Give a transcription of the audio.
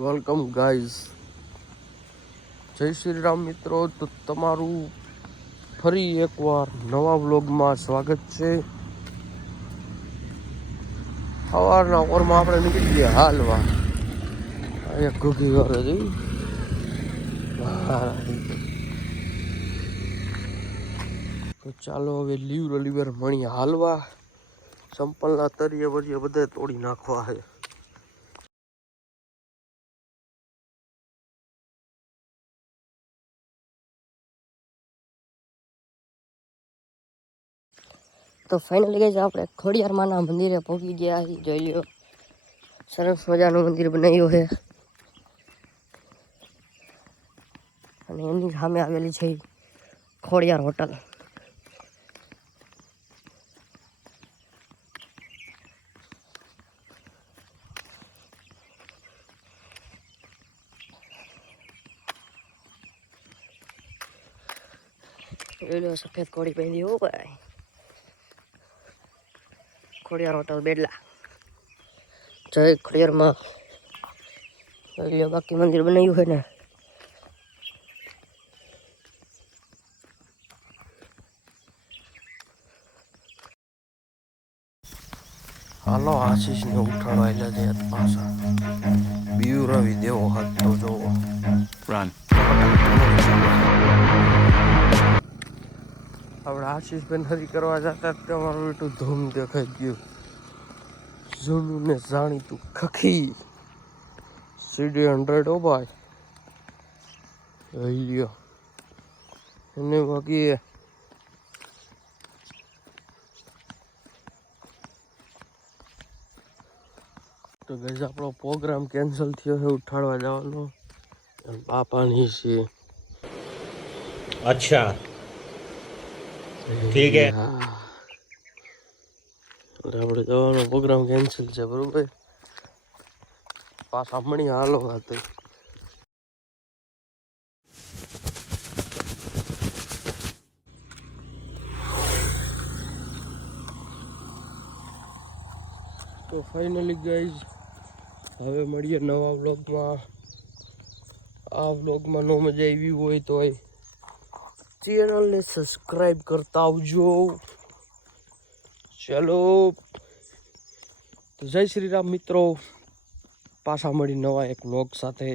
Welcome guys, જય શ્રી રામ મિત્રો. તો તમારું ફરી એકવાર નવા વ્લોગમાં સ્વાગત છે. સવારના ઓરમાં આપણે નીકળી ગયા હાલવા. અહીંયા ઘૂઘી વાળે જઈ તો ચાલો હવે લીવર મણી હાલવા. સંપલના તરીએ વરીએ બધે તોડી નાખવા છે. તો ફાઇનલી ગઈ આપણે ખોડિયાર માના મંદિરે પહોંચી ગયા. જોઈ લો, સરસ મજાનું મંદિર બનાવ્યું છે અને એની સામે આવેલી છે ખોડિયાર હોટલ. જોઈ લો, સફેદ કોડી પહેરી હો ભાઈ. ખોડિયાર હોટલ બેડલા. જય ખોડિયારમાં. જોઈ લો, બાકી મંદિર બનાવ્યું છે ને. હાલો, આશીષને ઉઠાડવા એટલે છે પાછા. બીયુ રવિ દેવો હાથ તો જોવો. રન. આપણે આશીષભાઈ હરી કરવા જતા તમારું એટલું ધૂમ દેખાઈ ગયું. જૂનું ને જાણીતું ખખી સીડી 100 હો ભાઈ. લઈ લ્યો એને બાકી તો ગઈઝ આપણો પ્રોગ્રામ કેન્સલ થયો છે ઉઠાડવા જવાનો. બાપાની છે. अच्छा ठीक है. આપણે જવાનો પ્રોગ્રામ કેન્સલ છે, બરોબર. પાછા મળી હાલો હતો. તો ફાઇનલી ગાઈઝ, હવે મળીએ નવા વ્લોગમાં. આ વ્લોગમાં નો મજા આવી હોય તો ચેનલને સબસ્ક્રાઈબ કરતા આવજો. ચલો, તો જય શ્રી રામ મિત્રો. પાછા મળી નવા એક વ્લોગ સાથે.